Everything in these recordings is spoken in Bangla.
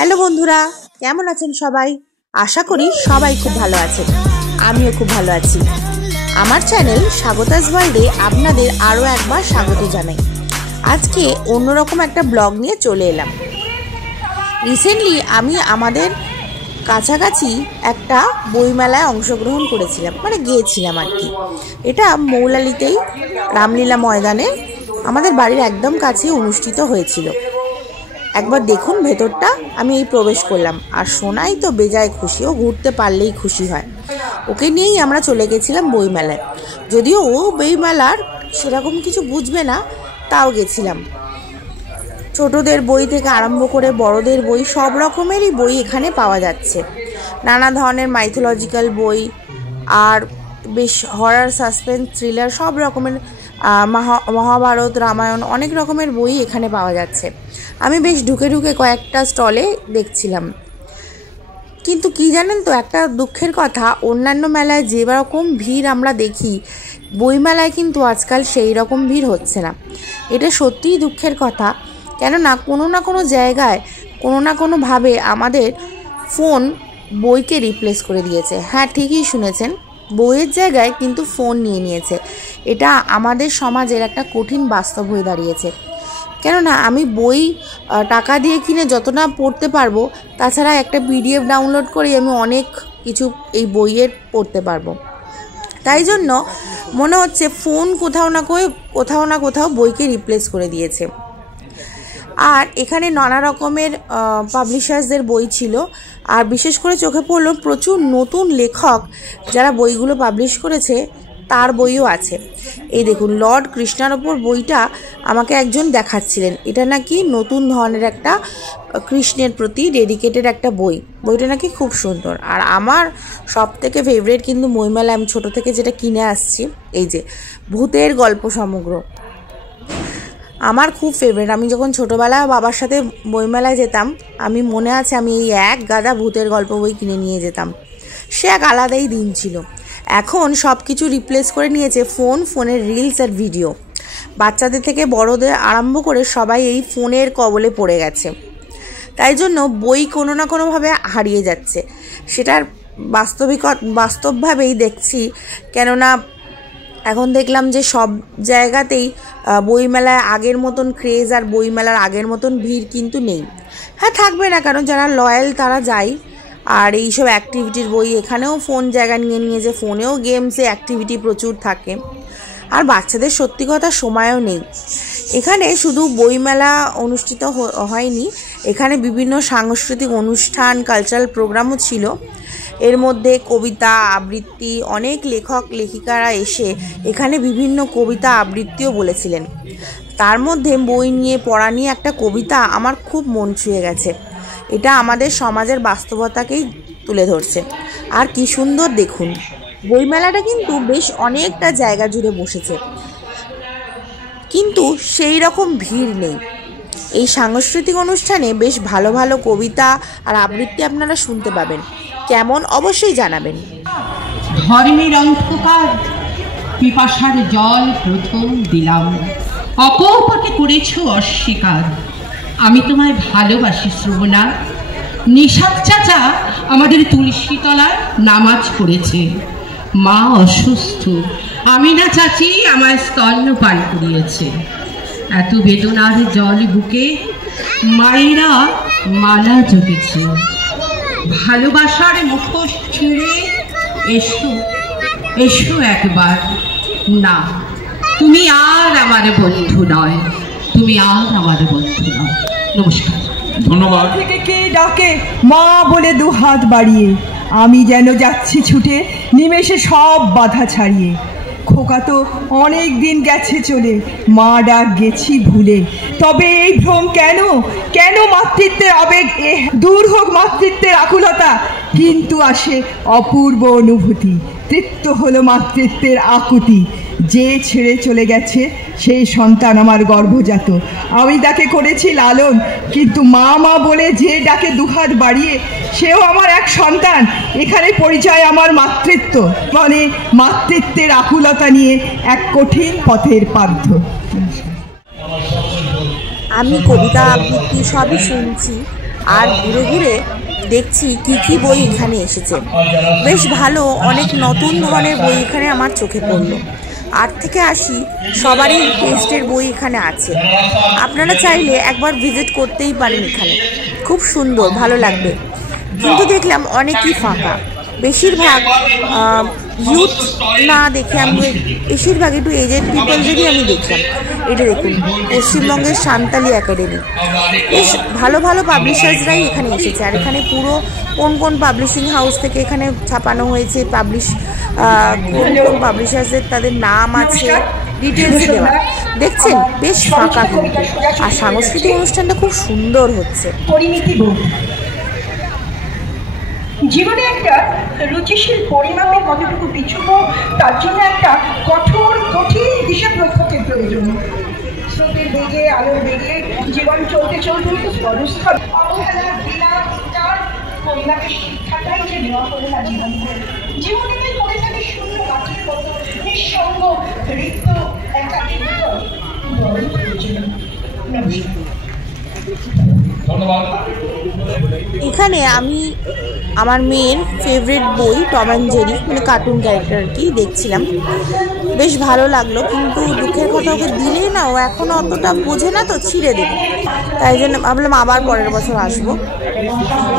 হ্যালো বন্ধুরা, কেমন আছেন সবাই? আশা করি সবাই খুব ভালো আছেন। আমিও খুব ভালো আছি। আমার চ্যানেল স্বাগতাস ওয়ার্ল্ডে আপনাদের আরও একবার স্বাগত জানাই। আজকে অন্যরকম একটা ব্লগ নিয়ে চলে এলাম। রিসেন্টলি আমি আমাদের কাছাকাছি একটা বইমেলায় অংশগ্রহণ করেছিলাম, মানে গিয়েছিলাম আর কি। এটা মৌলালিতেই রামলীলা ময়দানে আমাদের বাড়ির একদম কাছেই অনুষ্ঠিত হয়েছিল। একবার দেখুন ভেতরটা। আমি এই প্রবেশ করলাম, আর সোনাই তো বেজায় খুশি, ও ঘুরতে পারলেই খুশি হয়। ওকে নিয়েই আমরা চলে গেছিলাম বইমেলায়। যদিও ও বইমেলার সেরকম কিছু বুঝবে না, তাও গেছিলাম। ছোটদের বই থেকে আরম্ভ করে বড়দের বই, সব রকমেরই বই এখানে পাওয়া যাচ্ছে। নানা ধরনের মাইথোলজিক্যাল বই, আর বেশ হরার, সাসপেন্স, থ্রিলার, সব রকমের মহাভারত, রামায়ণ, অনেক রকমের বই এখানে পাওয়া যাচ্ছে। আমি বেশ ঢুকে ঢুকে কয়েকটা স্টলে দেখছিলাম। কিন্তু কি জানেন তো, একটা দুঃখের কথা, অন্যান্য মেলায় যে রকম ভিড় আমরা দেখি, বইমেলায় কিন্তু আজকাল সেই রকম ভিড় হচ্ছে না। এটা সত্যিই দুঃখের কথা। কেননা কোনো না কোনো জায়গায়, কোনো না কোনোভাবে আমাদের ফোন বইকে রিপ্লেস করে দিয়েছে। হ্যাঁ, ঠিকই শুনেছেন, বইয়ের জায়গায় কিন্তু ফোন নিয়ে নিয়েছে। এটা আমাদের সমাজের একটা কঠিন বাস্তব হয়ে দাঁড়িয়েছে। কেননা আমি বই টাকা দিয়ে কিনে যতটা পড়তে পারবো, তাছাড়া একটা পিডিএফ ডাউনলোড করে আমি অনেক কিছু এই বইয়ের পড়তে পারবো। তাই জন্য মনে হচ্ছে ফোন কোথাও না কোথাও বইকে রিপ্লেস করে দিয়েছে। আর এখানে নানা রকমের পাবলিশার্সদের বই ছিল, আর বিশেষ করে চোখে পড়লো প্রচুর নতুন লেখক যারা বইগুলো পাবলিশ করেছে তার বইও আছে। এই দেখুন, লর্ড কৃষ্ণার ওপর বইটা আমাকে একজন দেখাচ্ছিলেন। এটা নাকি নতুন ধরনের একটা কৃষ্ণের প্রতি ডেডিকেটেড একটা বই। বইটা নাকি খুব সুন্দর। আর আমার সব থেকে ফেভারিট কিন্তু বইমেলায় আমি ছোটো থেকে যেটা কিনে আসছি, এই যে ভূতের গল্প সমগ্র, আমার খুব ফেভারিট। আমি যখন ছোটোবেলায় বাবার সাথে বইমেলায় যেতাম, আমি মনে আছে আমি এই এক গাদা ভূতের গল্প বই কিনে নিয়ে যেতাম। সে এক আলাদাই দিন ছিল। এখন সব কিছু রিপ্লেস করে নিয়েছে ফোনের রিলস আর ভিডিও। বাচ্চাদের থেকে বড়দের আরম্ভ করে সবাই এই ফোনের কবলে পড়ে গেছে। তাই জন্য বই কোনো না কোনোভাবে হারিয়ে যাচ্ছে। সেটার বাস্তবভাবেই দেখছি। কেননা এখন দেখলাম যে সব জায়গাতেই বইমেলায় আগের মতন ক্রেজ আর বইমেলার আগের মতন ভিড় কিন্তু নেই। হ্যাঁ, থাকবে না, কারণ যারা লয়াল তারা যায়। আর এইসব অ্যাক্টিভিটির বই, এখানেও ফোন জায়গা নিয়ে নিয়েছে। ফোনেও গেমসে অ্যাক্টিভিটি প্রচুর থাকে। আর বাচ্চাদের সত্যি কথা সময়ও নেই। এখানে শুধু বইমেলা অনুষ্ঠিত হয়নি, এখানে বিভিন্ন সাংস্কৃতিক অনুষ্ঠান, কালচারাল প্রোগ্রামও ছিল। এর মধ্যে কবিতা আবৃত্তি, অনেক লেখক লেখিকারা এসে এখানে বিভিন্ন কবিতা আবৃত্তিও বলেছিলেন। তার মধ্যে বই নিয়ে পড়া নিয়ে একটা কবিতা আমার খুব মন ছুঁয়ে গেছে। এটা আমাদের সমাজের বাস্তবতাকেই তুলে ধরছে। আর কি সুন্দর দেখুন, বইমেলাটা কিন্তু বেশ অনেকটা জায়গা জুড়ে বসেছে, কিন্তু সেই রকম ভিড় নেই। এই সাংস্কৃতিক অনুষ্ঠানে বেশ ভালো ভালো কবিতা আর আবৃত্তি আপনারা শুনতে পাবেন। কেমন অবশ্যই জানাবেন। ধর্মের অন্ধকার পিপাসার জল প্রথম দিলাম, অকপটে করেছ অস্বীকার। আমি তোমায় ভালোবাসি শ্রবণা। নিশাত চাচা আমাদের তুলসী তলায় নামাজ পড়েছে। মা অসুস্থ, আমি না চাচি আমায় স্তন্যপান করিয়েছে। এত বেদনার জল বুকে মায়েরা মালা জপেছে। ভালোবাসার মুখোশ ছিঁড়ে এসো এসো একবার। না, তুমি আর আমার বন্ধু নয়, তুমি আর আমার বন্ধু নয়। নমস্কার, ধন্যবাদ। থেকে কে ডাকে মা বলে দুহাত বাড়িয়ে, আমি যেন যাচ্ছি ছুটে নিমেষে সব বাধা ছাড়িয়ে। খোকা তো অনেক দিন গেছে চলে, মা ডাক গেছি ভুলে। তবে এই ভ্রম কেন, কেন মাতৃত্বের আবেগ দূর হোক মাতৃত্বের আকুলতা, কিন্তু আসে অপূর্ব অনুভূতি। তৃপ্ত হলো মাতৃত্বের আকুতি। যে ছেড়ে চলে গেছে সেই সন্তান আমার গর্ভজাত, আমি তাকে করেছি লালন। কিন্তু মা মা বলে যে ডাকে দুহাত বাড়িয়ে, সেও আমার এক সন্তান। এখানে পরিচয় আমার মাতৃত্ব, মানে মাতৃত্বের আকুলতা নিয়ে এক কঠিন পথের পার্থ। আমি কবিতা আবৃত্তি সবই শুনছি, আর ঘুরে ঘুরে দেখছি কি কি বই এখানে এসেছে। বেশ ভালো, অনেক নতুন ধরনের বই এখানে আমার চোখে পড়লো। 8 থেকে 80 সবারই টেস্টের বই এখানে আছে। আপনারা চাইলে একবার ভিজিট করতেই পারেন, এখানে খুব সুন্দর, ভালো লাগবে। কিন্তু দেখলাম অনেকই ফাঁকা, বেশিরভাগ ইউথ না দেখে আমি বেশিরভাগ একটু এজেড পিপলদেরই আমি দেখলাম। এটা দেখুন, পশ্চিমবঙ্গের সান্তালি একাডেমি, বেশ ভালো ভালো পাবলিশার্সরাই এখানে এসেছে। আর এখানে পুরো কোন কোন পাবলিশিং হাউস থেকে এখানে ছাপানো হয়েছে, কোন কোন পাবলিশার্সদের তাদের নাম আছে, ডিটেলস দেওয়া। দেখছেন বেশ ফাঁকা কিন্তু, আর সাংস্কৃতিক অনুষ্ঠানটা খুব সুন্দর হচ্ছে। জীবনে একটা রুচিশীল পরিমাপের কতটুকু পিছুবো, তার জন্য একটা কঠিন হিসাব রক্ষকের প্রয়োজন। স্রোতের বেগে, আলোর বেগে জীবন চলতে চলতে অবহেলার বিনা তার পরিমাপের শিক্ষাটাই যে নেওয়া হলো না জীবনে পড়ে থাকে শূন্য মাটির মতো নিঃসঙ্গ রিক্ত একাকির প্রয়োজন। ধন্যবাদ। এখানে আমি আমার মেয়ের ফেভারিট বই টম অ্যান্ড জেরি, মানে কার্টুন ক্যারেক্টার আর কি, দেখছিলাম। বেশ ভালো লাগলো, কিন্তু দুঃখের কথা ওকে দিলেই না, ও এখনও অতটা বোঝে না, তো ছিঁড়ে দেবো। তাই জন্য ভাবলাম আবার পরের বছর আসবো।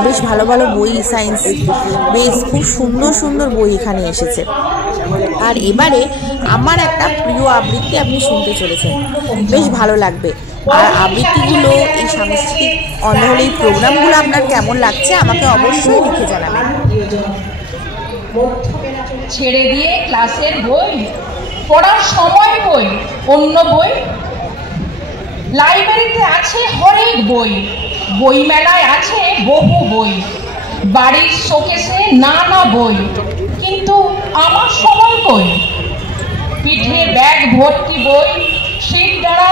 বেশ ভালো ভালো বই, সায়েন্স, বেশ খুব সুন্দর সুন্দর বই এখানে এসেছে। আর এবারে আমার একটা প্রিয় আবৃত্তি আপনি শুনতে চলেছেন, বেশ ভালো লাগবে। আর আবৃত্তিগুলো, এই সাংস্কৃতিক অন্যহল এই প্রোগ্রামগুলো আপনার কেমন লাগছে আমাকে অবশ্যই লিখে জানাবেন। ছেড়ে দিয়ে ক্লাসের বই, পড়ার সময় বই, অন্য বই, লাইব্রেরিতে আছে হরেক বই, বইমেলায় আছে বহু বই, বাড়ির শোকেসে নানা বই, কিন্তু আমার সময় কই? পিঠে ব্যাগ ভর্তি বই, শীত দ্বারা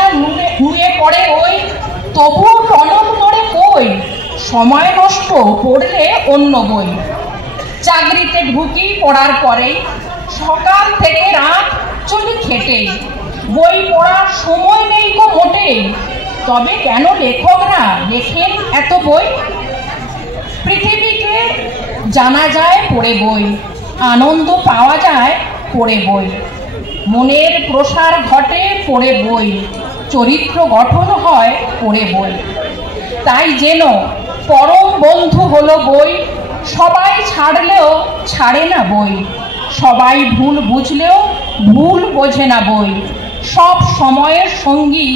নুয়ে পড়ে ওই, তবুও টনক নড়ে কই? সময় নষ্ট পড়লে অন্য বই। চাকরিতে ঢুকি পড়ার পরেই, সকাল থেকে রাত চলি খেটে, বই পড়ার সময় নেই গো মোটে। তবে কেন লেখকরা লেখেন এত বই? পৃথিবীকে জানা যায় পড়ে বই, আনন্দ পাওয়া যায় পড়ে বই, মনের প্রসার ঘটে পড়ে বই, চরিত্র গঠন হয় পড়ে বই। তাই যেন পরম বন্ধু হলো বই, সবাই ছাড়লেও ছাড়ে না বই, সবাই ভুল বুঝলেও ভুল বোঝে না বই, সব সময়ের সঙ্গী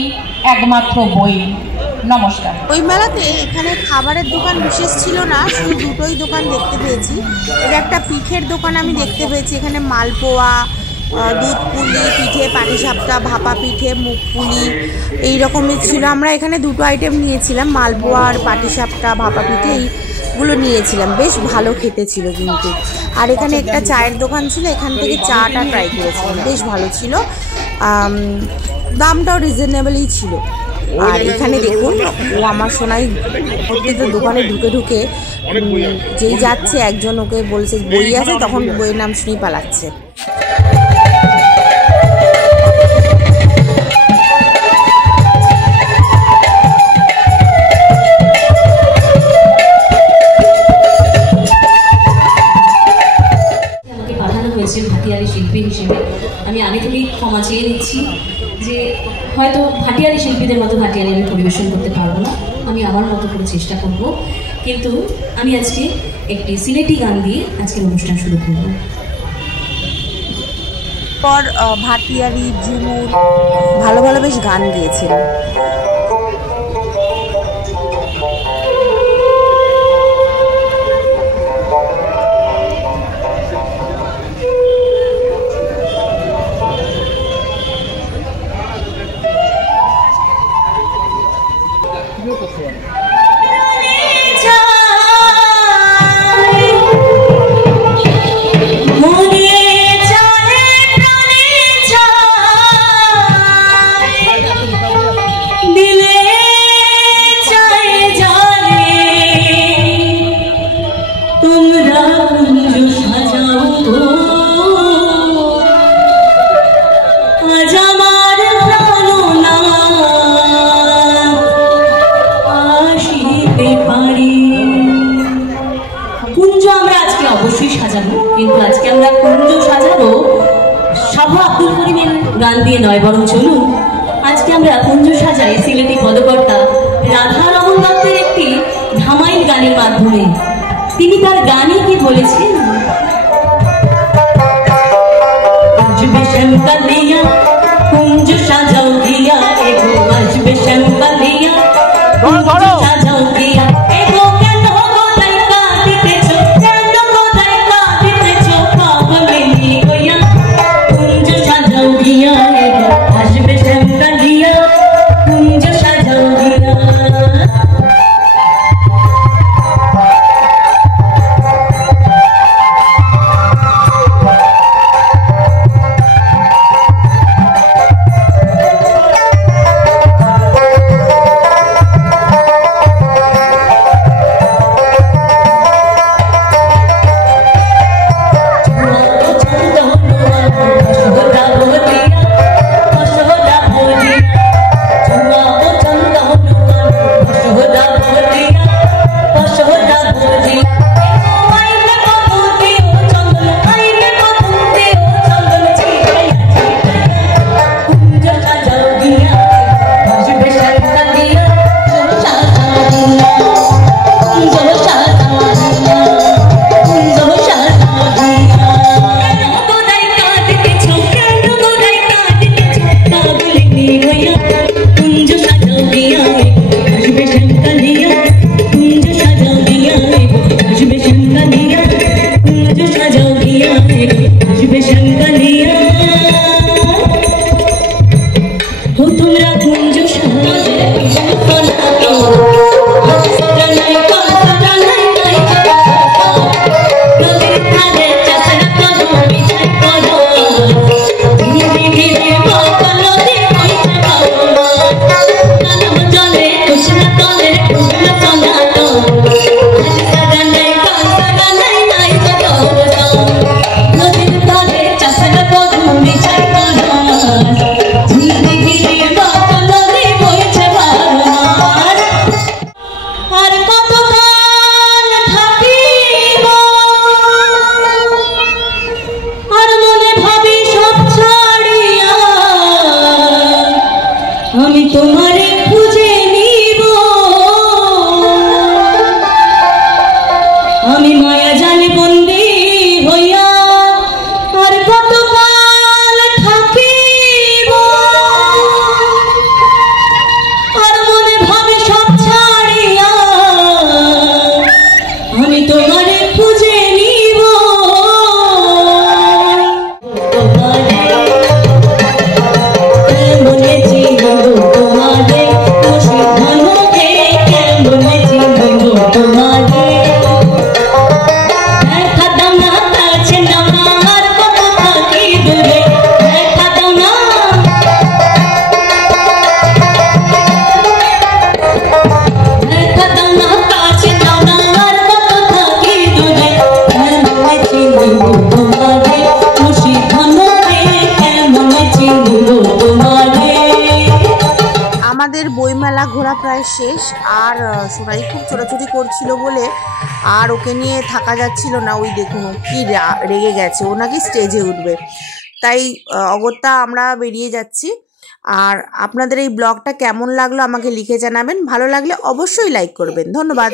একমাত্র বই। নমস্কার। ওই মেলাতে এখানে খাবারের দোকান বিশেষ ছিল না, শুধু দুটোই দোকান দেখতে পেয়েছি। এটা একটা পিঠের দোকান আমি দেখতে পেয়েছি, এখানে মালপোয়া, দুধ পুলি, পিঠে, পাটিসাপটা, ভাপা পিঠে, মুখ পুলি এই রকমের ছিল। আমরা এখানে দুটো আইটেম নিয়েছিলাম, মালপোয়া আর পাটিসাপটা, ভাপা পিঠে এইগুলো নিয়েছিলাম। বেশ ভালো খেতে ছিল কিন্তু। আর এখানে একটা চায়ের দোকান ছিল, এখান থেকে চাটা ট্রাই করেছিলাম, বেশ ভালো ছিল, দামটাও রিজনেবলই ছিল। আর এখানে দেখুন, ও আমার সোনাই প্রত্যেকটা দোকানে ঢুকে ঢুকে যেই যাচ্ছে একজন ওকে বলছে বই আছে, তখন বইয়ের নাম শুনেই পালাচ্ছে। ভাটিয়ালি শিল্পী হিসেবে আমি আগে থেকেই ক্ষমা চেয়ে নিচ্ছি যে হয়তো ভাটিয়ালি শিল্পীদের মতো ভাটিয়ালি আমি পরিবেশন করতে পারবো না, আমি আমার মতো করে চেষ্টা করব। কিন্তু আমি আজকে একটি সিলেটি গান দিয়ে আজকের অনুষ্ঠান শুরু করব। পর ভাটিয়ালি, ঝুমুর ভালো ভালো বেশ গান গেয়েছিলেন। দিয়ে ফিমেল গান দিয়ে নয়, বরং চলুন আজকে আমরা কুঞ্জ সাজাই সিলেটি পদকর্তা রাধা রমন দত্তের একটি ধামাইল গানের মাধ্যমে। তিনি তার গানে কি বলেছেন, আসবে শ্যামকালিয়া কুঞ্জ সাজাও গিয়া, এগো আসবে শ্যামকালিয়া কুঞ্জ সাজাও গিয়া, এগো কেন গোদাই কাঁদিতেছ, কেন গোদাই কাঁদিতেছ, পাগলিনী হইয়া কুঞ্জ সাজাও গিয়া, এগো আসবে শ্যামকালিয়া কুঞ্জ সাজাও গিয়া। আমাদের বইমেলা ঘোরা প্রায় শেষ। আর সোনাই খুব ছোটাছুটি করছিল বলে আর ওকে নিয়ে থাকা যাচ্ছিল না। ওই দেখুন ও কি রেগে গেছে, ও নাকি স্টেজে উঠবে। তাই অগত্যা আমরা বেরিয়ে যাচ্ছি। আর আপনাদের এই ব্লগটা কেমন লাগলো আমাকে লিখে জানাবেন, ভালো লাগলে অবশ্যই লাইক করবেন। ধন্যবাদ।